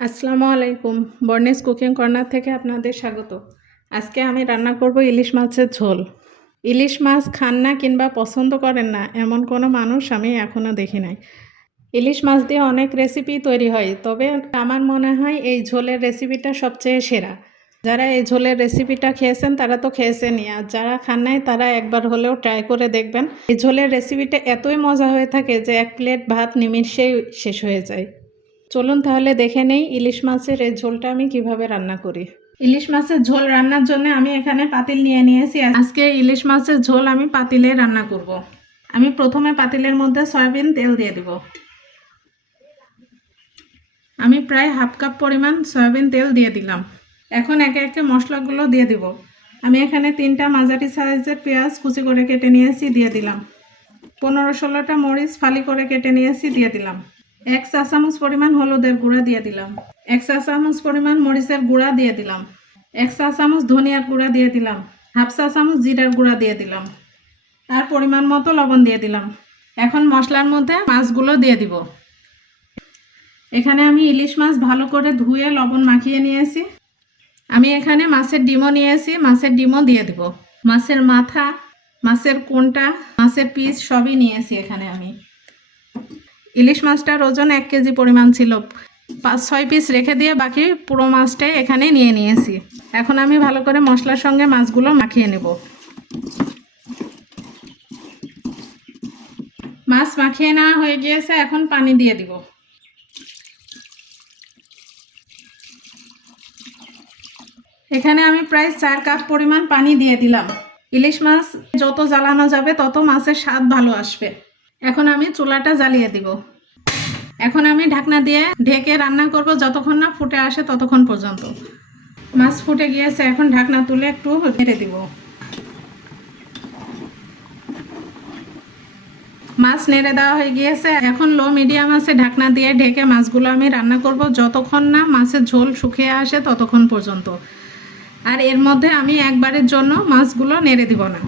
আসসালামু আলাইকুম। বর্ণেস cooking corner থেকে আপনাদের স্বাগত। আজকে আমি রান্না করব ইলিশ মাছের ঝোল। ইলিশ মাছ খান না কিংবা পছন্দ করেন না, এমন কোনো মানুষ আমি এখনও দেখি নাই। ইলিশ মাছ দিয়ে অনেক রেসিপি তৈরি হয়, তবে আমার মনে হয় এই ঝোলের রেসিপিটা সবচেয়ে সেরা। যারা এই ঝোলের রেসিপিটা খেয়েছেন, তারা তো খেয়েছেনই, আর যারা খান নাই, তারা একবার হলেও ট্রাই করে দেখবেন। এই ঝোলের রেসিপিটা এতই মজা হয়ে থাকে যে এক প্লেট ভাত নিমিষেই শেষ হয়ে যায়। চলুন তাহলে দেখে নেই ইলিশ মাছের এই ঝোলটা আমি কীভাবে রান্না করি। ইলিশ মাছের ঝোল রান্নার জন্য আমি এখানে পাতিল নিয়ে নিয়েছি। আজকে ইলিশ মাছের ঝোল আমি পাতিলে রান্না করব। আমি প্রথমে পাতিলের মধ্যে সয়াবিন তেল দিয়ে দিব। আমি প্রায় হাফ কাপ পরিমাণ সয়াবিন তেল দিয়ে দিলাম। এখন একে একে মশলাগুলো দিয়ে দিব। আমি এখানে তিনটা মাঝারি সাইজের পেঁয়াজ কুচি করে কেটে নিয়েছি, দিয়ে দিলাম। পনেরো ষোলোটা মরিচ ফালি করে কেটে নিয়েছি, দিয়ে দিলাম। এক চা চামচ পরিমাণ হলুদের গুঁড়া দিয়ে দিলাম। এক চা চামচ পরিমাণ মরিচের গুঁড়া দিয়ে দিলাম। এক চা চামচ ধনিয়ার গুঁড়া দিয়ে দিলাম। হাফ চা চামচ জিরার গুঁড়া দিয়ে দিলাম। আর পরিমাণ মতো লবণ দিয়ে দিলাম। এখন মশলার মধ্যে মাছগুলো দিয়ে দিব। এখানে আমি ইলিশ মাছ ভালো করে ধুয়ে লবণ মাখিয়ে নিয়েছি। আমি এখানে মাছের ডিমও নিয়েছি। মাছের ডিমও দিয়ে দিব। মাছের মাথা, মাছের কোনটা, মাছের পিস সবই নিয়েছি এখানে আমি। ইলিশ মাছটার ওজন এক কেজি পরিমাণ ছিল। পাঁচ, ছয় পিস রেখে দিয়ে বাকি পুরো মাছটাই এখানে নিয়ে নিয়েছি। এখন আমি ভালো করে মশলার সঙ্গে মাছগুলো মাখিয়ে নেব। মাছ মাখিয়ে নেওয়া হয়ে গিয়েছে, এখন পানি দিয়ে দিব। এখানে আমি প্রায় চার কাপ পরিমাণ পানি দিয়ে দিলাম। ইলিশ মাছ যত জ্বালানো যাবে, তত মাছের স্বাদ ভালো আসবে। এখন আমি চুলাটা জ্বালিয়ে দিব। এখন আমি ঢাকনা দিয়ে ঢেকে রান্না করব যতক্ষণ না ফুটে আসে ততক্ষণ পর্যন্ত। মাছ ফুটে গিয়েছে, এখন ঢাকনা তুলে একটু নেড়ে দিব। মাছ নেড়ে দেওয়া হয়ে গিয়েছে, এখন লো মিডিয়াম আছে, ঢাকনা দিয়ে ঢেকে মাছগুলো আমি রান্না করব যতক্ষণ না মাছের ঝোল শুকিয়ে আসে ততক্ষণ পর্যন্ত। আর এর মধ্যে আমি একবারের জন্য মাছগুলো নেড়ে দিব না।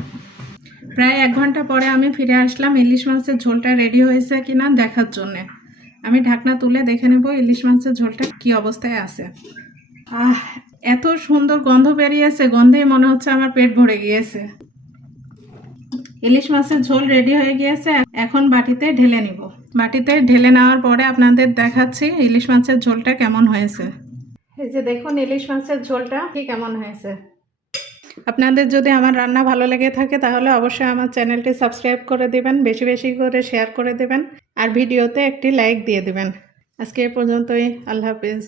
প্রায় এক ঘণ্টা পরে আমি ফিরে আসলাম, ইলিশ মাছের ঝোলটা রেডি হয়েছে কিনা দেখার জন্যে। আমি ঢাকনা তুলে দেখে নেব ইলিশ মাছের ঝোলটা কি অবস্থায় আছে। আহ, এত সুন্দর গন্ধ বেরিয়েছে, গন্ধেই মনে হচ্ছে আমার পেট ভরে গিয়েছে। ইলিশ মাছের ঝোল রেডি হয়ে গিয়েছে, এখন বাটিতে ঢেলে নিব। বাটিতে ঢেলে নেওয়ার পরে আপনাদের দেখাচ্ছি ইলিশ মাছের ঝোলটা কেমন হয়েছে। এই যে দেখুন, ইলিশ মাছের ঝোলটা কি কেমন হয়েছে। আপনাদের যদি আমার রান্না ভালো লেগে থাকে, তাহলে অবশ্যই আমার চ্যানেলটি সাবস্ক্রাইব করে দেবেন, বেশি বেশি করে শেয়ার করে দেবেন, আর ভিডিওতে একটি লাইক দিয়ে দেবেন। আজকে এ পর্যন্তই, আল্লাহ হাফিজ।